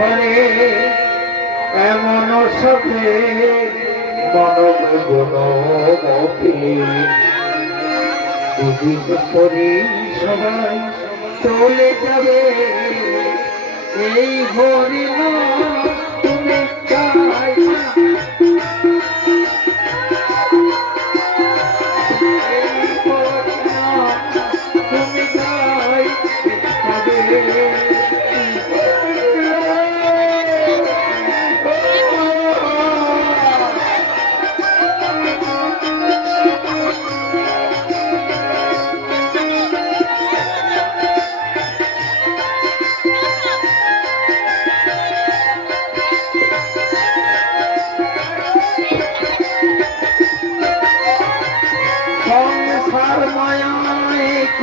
ঘরে এমন সবে মানব গুণ মতে দুদিন পরে সবাই চলে যাবে এই হরিণ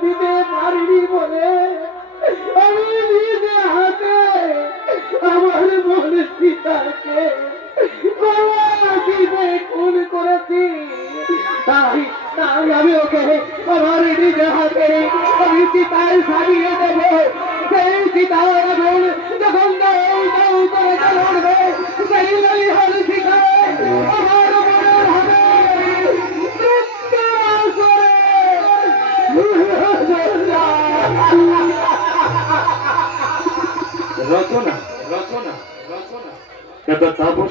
দিতে পারিনি বলে, আমি নিজে হাতে আমার মনে গলা দিতে খুন করেছি। তাই তাই আমি ওকে আমার নিজে হাতে আমি সীতায় সারিয়ে দেবো। রচনা রচনা রচনা। এবার তারপর